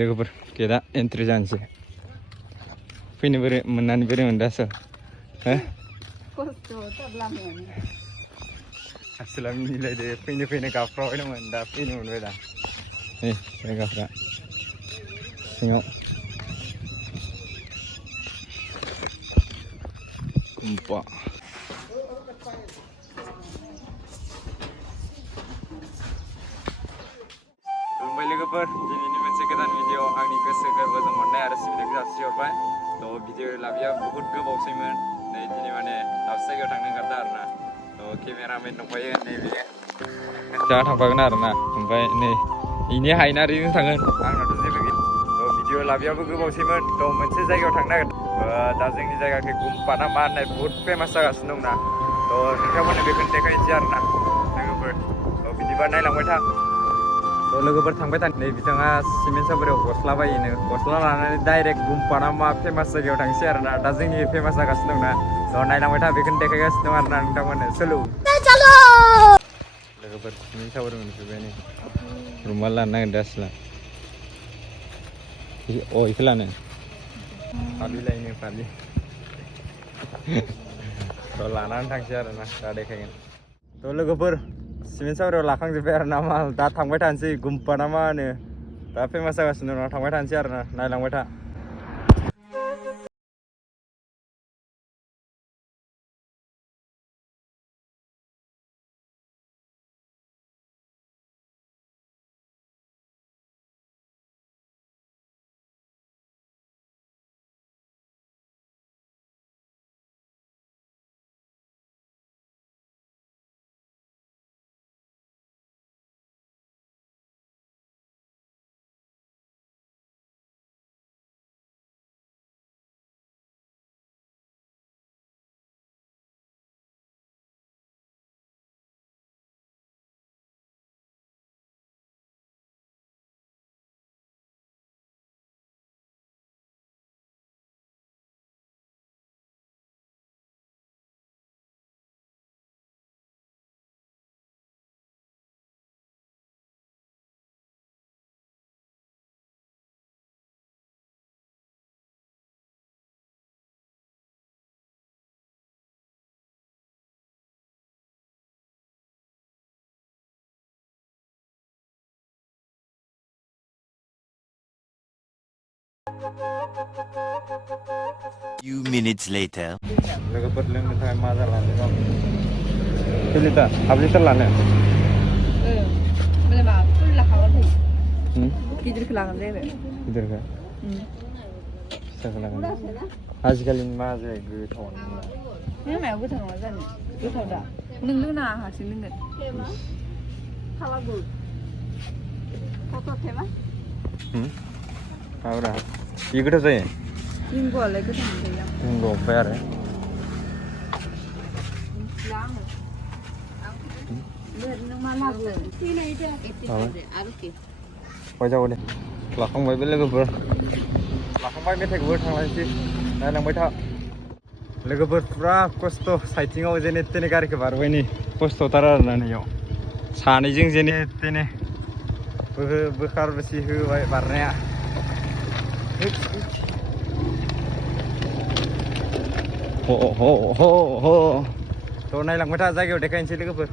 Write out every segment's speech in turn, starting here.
लोगोफोर गेटआ एन्ट्रि जानोसै फैनो बोरै मोननानै बोरै मोनदासो हो आसोला मिनिलायदो फैनो गाबख्रावबाय दंमोन दा फैनो मोनबाय दा नै जायगाफ्रा सिङाव गुम्पा खुलुमबाय लोगोफोर दिनैनि मोनसे गोदान भिडिअ आंनि गोसो गोरबोजों मोननाय आरो सिबिनायखौ जासिहरबाय थ' भिडिअ लाबोया बहुद गोबावसैमोन नै दिनै माने दाबसे जायगायाव थांनो ओंखारदों आरोना थ' केमेरामेन दंफायो नैबे जा थांफागोन आरोना ओमफ्राय नै इनि हायनारिजों थांगोन आंनाथ' जेबो गैया थ' भिडिअ लाबोयाबो गोबावसैमोन थ' मोनसे जायगायाव थांनो नागिरदों दा जोंनि जायगाखै गुम्पा ना मा होननाय बहुद फेमास जागासिनो दंना थ' नोंथांमोननो बेखौनो देखायनोसै आरोना लोगोफोर थ' बिदिबा नायलांबाय था थ' लोगोफोर थांबाय था नै बिथाङा सिमेन्ट सापरियाव गस्ला बायोनो गस्ला लानानै डाइरेक्ट गुम्पा ना मा फेमास जायगायाव थांसै आरोना दा जोंनि फेमास जागासिनो दंना थ' नायलांबाय था बेखौनो देखायगासिनो दं आरोना नोंथांमोननो सोलु लोगोफोर सिमेन्ट सापरि मोनफैबाय नै रुमाल लानो नागिरदों आसोला इखौ लानो फालि लायनो फालि थ' लानानै थांसै आरोना दा देखायगोन थ' लोगोफोर सिमेन्ट सापरियाव लाखांजोब्बाय आरोना मा दा थांबाय थानोसै गुम्पा ना मा होनो दा फेमास जागासिनो दं थांबाय थानोसै आरोना नायलांबाय था Few minutes later. लोगोफोर लोंनो थाखाय माजा लानो दं खै लिटार हाफ लिटार लानो बेलाय मा फुल लाखागोन गिदिरखौ लागोन दे गिदिरखौ फिसाखौ लागोन आजिखालिनि माजाया गोथावानो नंला नों मायाव गोथाव नङा जानो गोथाव दा नों लोंनाङा हारसिं लोंगोन माब्रा बे गोथाव जायो लिंगुआलाय गोथाव मोनजायो आं लिंगु ओमफ्राय आरो नों मा लागोन खय जागौ दे लाखांबाय बे लोगोफोर लाखांबाय मेथाइखौबो थांलायसै नायलांबाय था लोगोफोर फुरा खस्थ' साइथिङाव जेने तेने गारिखौ बारबाय नै खस्थ'थार आरोना नैयाव सानैजों जेने तेने बोखारबोसि होबाय बारनाया थ' नायलांबाय था जायगायाव देखायनोसै लोगोफोर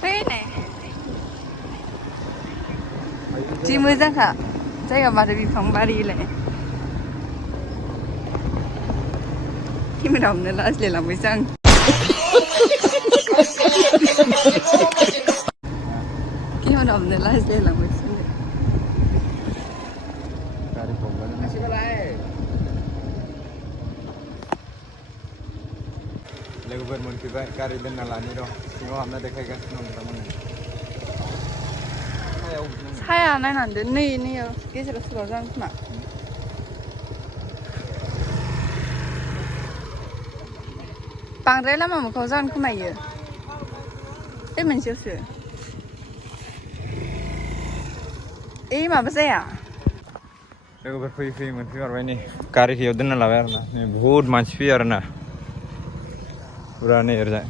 फैनाय जि मोजांखा जायगा माथो बिफां बारिलाय केमेरा हमनो लाजिलायलांबायसो आं केमेरा हमनो लाजिलायलांबायसो लोगोफोर मोनफैबाय गारि दोनना लानि दं सिङाव हाबना देखायगासिनो दं नोंथांमोननो साया नायनानै दोन नैयाव गेजेराव सोलाव जागोन खोमा बांद्राय लामा मोखाङाव जागोन खोमा इयो बे मोनसेयावसो माबा जाया लोगोफोर फैयै मोनफैमारबाय नै गारिखौ इयाव दोनना लाबाय आरोना नै बुहुद मानसि फैयो आरोना पुरा नै ओरैजाय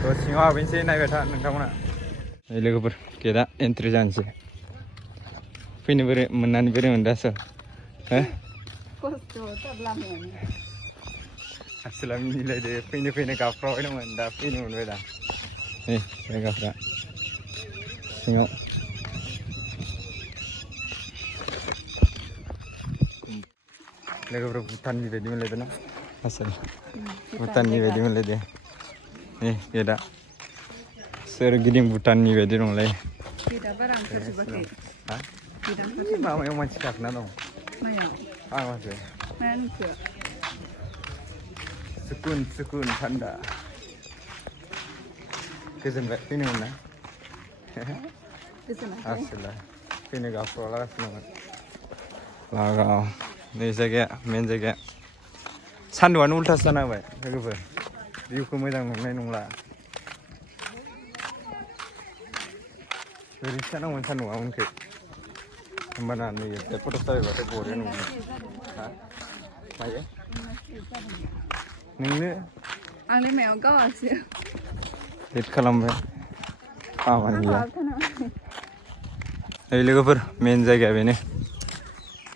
थ' सिङाव हाबहैनोसै नायबाय था नोंथांमोना लोगोफोर गेटआ एन्ट्रि जानोसै फैनो बोरै मोननानै बोरै मोनदासो हो खस्थ'थार लामायानो आसोला मिनिलायदो फैनो गाबख्रावबाय दंमोन दा फैनो मोनबाय दा नै जायगाफ्रा सिङाव लोगोफोरा भुटाननि बायदि मोनलायदों ना आसोल भुटाननि बायदि मोनलायदो नै गेटआ सोरगिदिं भुटाननि बायदि दंलाय गेटआ बारा ओंखारजोबाखै माबायाव मानसि गाखोना दं मायाव माबासो माया नुखो सुकुन थान्दा गोजोनबाय फैनो मोनना गोजोनाखै आसोला फैनो गाबख्रावलागासिनोमोन लागाव नै जायगाया मेन जायगाया सान्दुंआनो उल्थासो जाना होबाय लोगोफोर भिउखौ मोजां नुनाय नंला ओरैसो जानांगौमोन सान्दुंआ उनखै होमबाना नै फट' साफायबाथाय बरिया नुगोन हा मायो नोंनो आंलाय मायाव गावासो लेट खालामबाय खामानि गैया नै लोगोफोर मेन जायगाया बेनो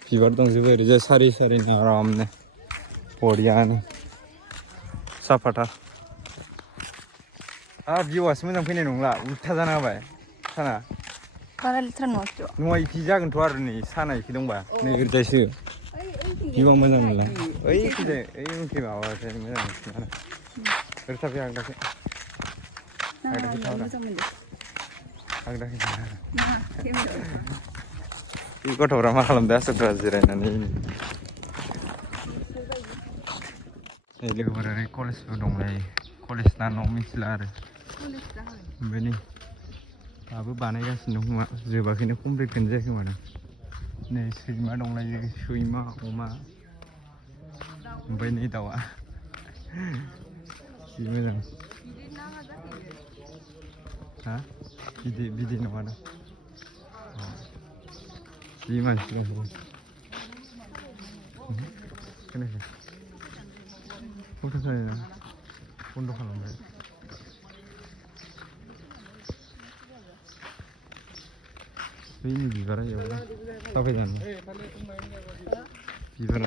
बिबार दंजोबो ओरैजाय सारि सारिनो आरामनो बरियानो साफाथार भिउआसो मोजां फैनाय नंला उल्था जाना होबाय साना बारा लेथ्रा नङाथ' नङा इखि जागोनथ' आरो नै साना इखि दंबा नै ओरैजायसो भिउआ मोजां मोनला ओइखिजाय ओइ उनखै माबाथाय मोजां नुसिगोन आरो ओरै थाफै आगदाखै मोजां मोनदों आगदाखै बे गथ'फ्रा मा खालामदों आसोलफ्रा जिरायनानै नै लोगोफोर ओरै कलेजबो दंलाय कलेज ना न' मिथिला आरो ओमफ्राय नै दाबो बानायगासिनो दं खोमा जोबाखैनो कमप्लिटखौनो जायाखै माने नै सैमा दंलायो सैमा अमा ओमफ्राय नै दाउआ जि मोजां हा बिदै नङा ना जि मानसि दं खोनायाखै फट' साफायना बन्द' खालामबाय बैनि बिबारा एवला साफायजानो बिबारा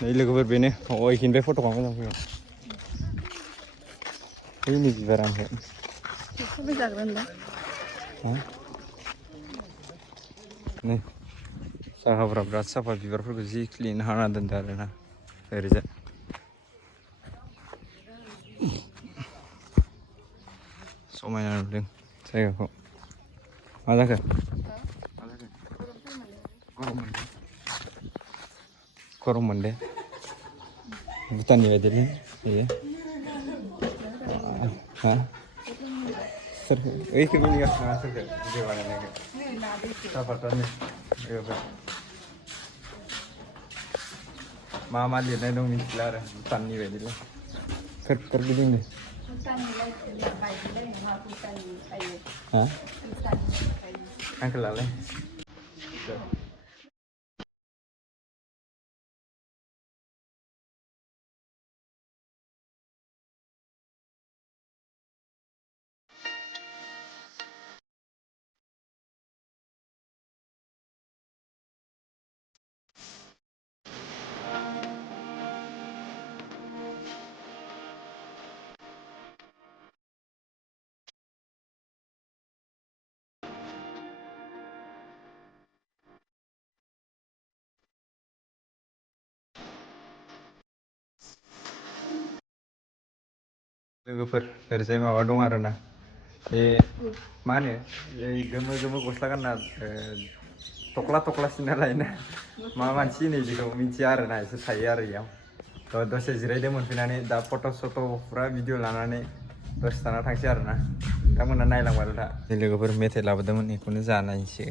नै लोगोफोर बेनो इखिनिफ्राय फट'आ मोजां फैगोन बैनि बिबारा ओमफ्राय साफायजागोन दा नै जायगाफ्रा बिराद साफा बिबारफोरखौ जि क्लिन हाना दोनदों आरोना ओरैजाय समायना नुदों जायगाखौ मा जाखो गरम मोनदे भुटाननि बायदिलै बेयो हा सोरखौ ओइखौ मिनिगासिनो नामा सोरखौ भिडिअ बानायनायखौ साफाथारनो मा लिरनाय दं मिथिला आरो भुटाननि बायदिलै खोर गिदिंदो हा आंखौ लालाय लोगोफोर ओरैजाय माबा दं आरोना बे मा होनो गोमो गस्ला गानना थख्ला सिनना मा मानसि होनो बेखौ मिथिया आरोना एसे थायो आरो इयाव दसे जिरायदों मोनफैनानै दा फट' फुरा भिडिअ लानानै दसे थाना थांसै आरोना बिथांमोना नायलांबाय दा लोगोफोर मेथाइ लाबोदोंमोन बेखौनो जानायसै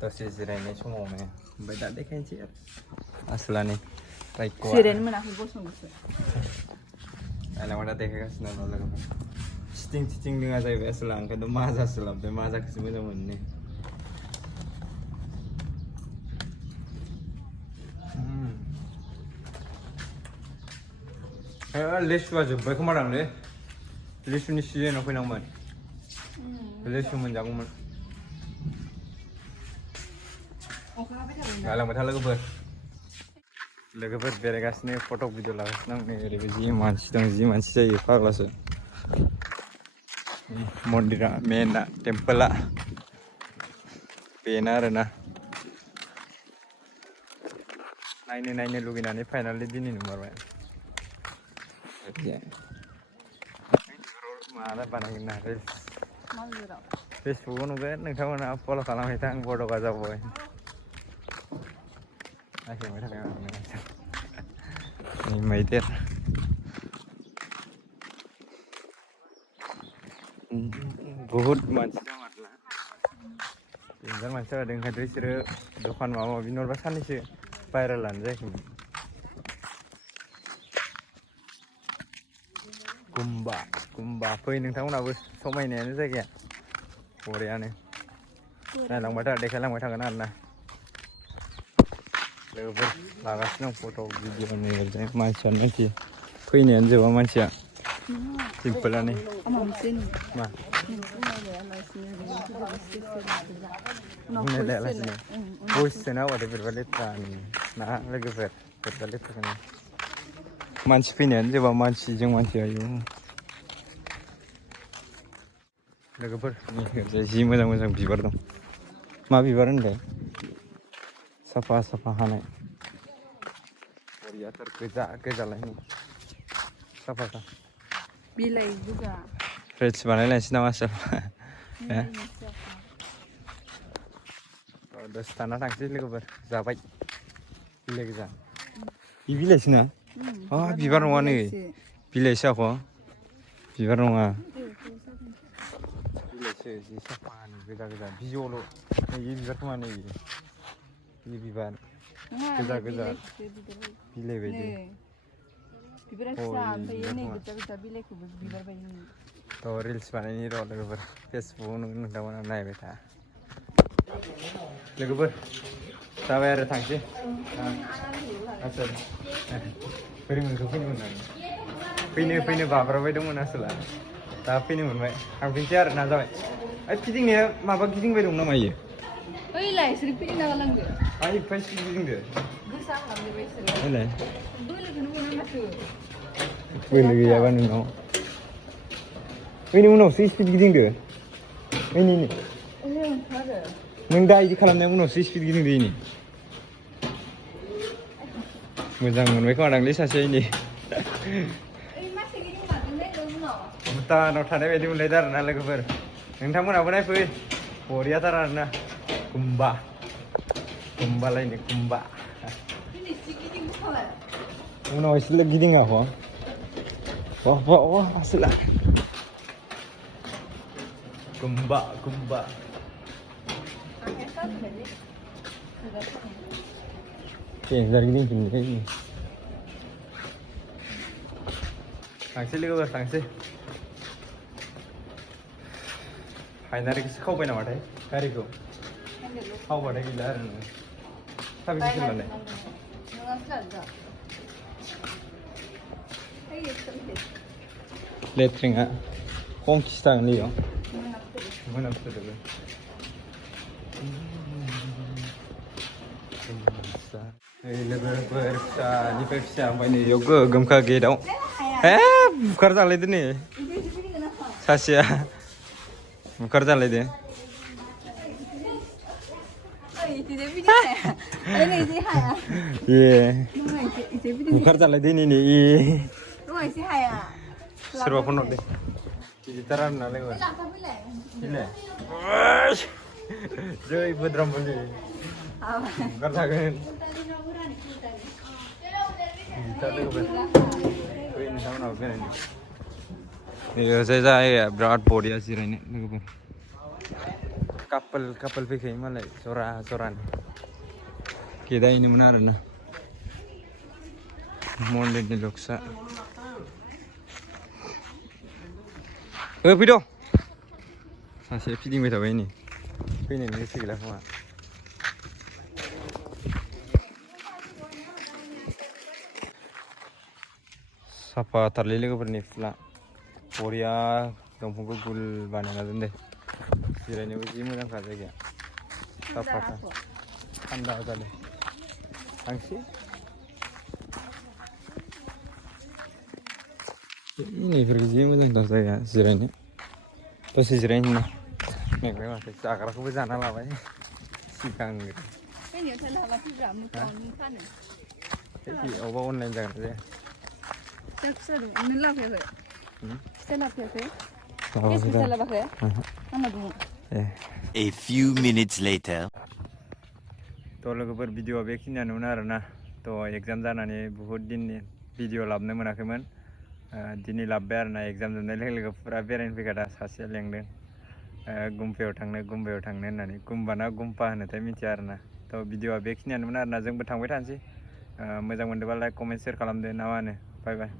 दसे जिरायनाय समावनो ओमफ्राय दा देखायनोसै आरो आसोलानि जिरायनो मोनाखै गसंनोसो दा देखायगासिनो दं लोगोफोर थिथिं दोङा जाहैबाय आसोला ओंखायनोथ' माजासो लाबोदों माजाखौसो मोजां मोनो लेसुआ जोब्बाय खोमा दांलै लिसुनि सिजोनाव फैनांगौमोन लिसु मोनजागौमोन गालांबाय था लोगोफोर बेरायगासिनो फट' भिडिअ लागासिनो आं नै ओरैबायदि मानसि दं जि मानसि जायो फाग्लासो मन्दिरा मेनआ टेम्पोला बेनो आरोना नायनो लुगैनानै फाइनालि दिनै नुमारबाय माला बानायगोन ना फेसबुकआव नुगोन नोंथांमोना फल' खालामबाय था आं बड'गा जाबाय नायखांबाय थादों आं मैदेर बहुत मानसि दं आरोना देन्जार मानसि जादों ओंखायनोथ' बिसोरो दखान माबा माबि नङाबा साननैसो भाइरेल लानो जायाखैमोन गुम्बा फै नोंथांमोनाबो समायनायानो जायगाया बरियानो नायलांबाय था देखायलांबाय थागोन आरोना लोगोफोर लागासिनो दं फट' भिडिअ नै मानसियानो मानसि फैनायानो जोबा मानसिया सिम्पोलानो मा बुंनायलायालासिनो भइससोना होबाथाय बोरैबा लेथ्रानि ना लोगोफोर बोरैबा लेथ्राखौनो मानसि फैनायानो जोबा मानसिजों मानसि आयु लोगोफोर जि मोजां बिबार दं मा बिबार होनदों साफा हानाय बरियाथार गोजालायनो साफा बिलाइ गोजा फ्रेस बानायलायनोसै नामा आसोल दसे थाना थांसै लोगोफोर जाबाय बिलाइ गोजा इ बिलाइसो ना बिबार नङा नै बिलाइसो आख' बिबार नङा बिलाइसो जि साफा गोजा बिजौल' नै बिबारखौ माने इ बिबार गोजा बिलाइ बायदि बिबारा फिसा ओमफ्राय नै गोजा बिलाइखौबो बिबार बायदि रिल्स बानायनि र' लोगोफोर फेसबुकआव नोंथांमोना नायबाय था लोगोफोर जाबाय आरो थांसै आसोल बोरै मोनखो फैनो बाब्राबबाय दंमोन आसोला दा फैनो मोनबाय थांफिनसै आरो ना जाबाय फिदिंनाया माबा गिदिंबाय दं नामा इयो ओइलाय इसोर फिदिंना गालांदो एफा स्पिड गिदिंदो गोसा खालामजोब्बाय इसोरो ओइलाय बोलोखौनो मोना माथो बोलो गैयाबा नोंनाव बैनि उनावसो स्पिड गिदिंदो बैनि नों दा इदि खालामनाया उनावसो स्पिड गिदिंदो इनि मोजां मोनबाय खोमा दांलै सासे इनि भुटानाव थानाय बायदि मोनलायदो आरोना लोगोफोर नोंथांमोनाबो नायफै बरियाथार आरोना गुम्बालायनो गुम्बा उनाव एसे गिदिङा wah asli गुम्बा देन्जार गिदिंफिनबाय थांसै लोगोफोर थांसै फाइनारिखौसो खावबाय नामाथाय गारिखौ खावबाथाय गैला आरो नोङो साबेसे सोलायनाय लेट्रिंआ खमखिसो थागोन इयाव मोनामसोदोबो लोगोफोर फिसानिफ्राय फिसा ओमफ्राय नै इयाव गोगोमखा गेटआव बुखार जालायदो नै सासेया बुखार जालायदो बुखार जालायदो नै सोरबा फन हरदो गिदिरथार आरोना लोगो जै बोद्रामबोलि बुखार जागोन गिदिरथार लोगोफोर फै नोंथांमोनाबो बेरायनो जाय जायगाया बिराद बरिया जिरायनो लोगोफोर कापोल फैखायो मालाय जरानि गेदायनोमोन आरोना मन्दिरनि लुक्सआ फैद' सासे फिदिंबाय थाबाय नै फैनायनि गोसो गैला खोमा साफाथारलै लोगोफोरनि फुला बरिया दंफांखौ गुल बानायना दोनदो जिरायनोबो जि मोजांखा जायगाया साफाखा थान्दा जादों थांसै नैफोरखौ जि मोजांथार जायगा जिरायनो दसे जिरायनो होनना मेंबाय माथो जाग्राखौबो जाना लाबाय सिगांग्रो फैनायाव थानो हाला फैब्रा मोखाङावनो फानो अबा अनलाइन जागोन जाया फिसा फिसा दं नों लाफैयाखै फिथा लाफैयाखै लाबाखै फिथा लाबाखै आंना दङ A few minutes later. थ' लोगोफोर भिडिअआ बेखिनियानोमोन आरोना थ' एग्जाम जानानै बुहुत दिननि भिडिअ लाबोनो मोनाखैमोन दिनै लाबोबाय आरोना एग्जाम जोबनाय लोगो लोगो फुरा बेरायनो फैखादा सासेया लेंदों गुम्फायाव थांनो होननानै गुम्बा ना गुम्फा होनोथाय मिथिया आरोना थ' भिडिअआ बेखिनियानोमोन आरोना जोंबो थांबाय थानोसै मोजां मोनदोंबा लाइक कमेन्ट शेयार खालामदो ना मा होनो बाय बाय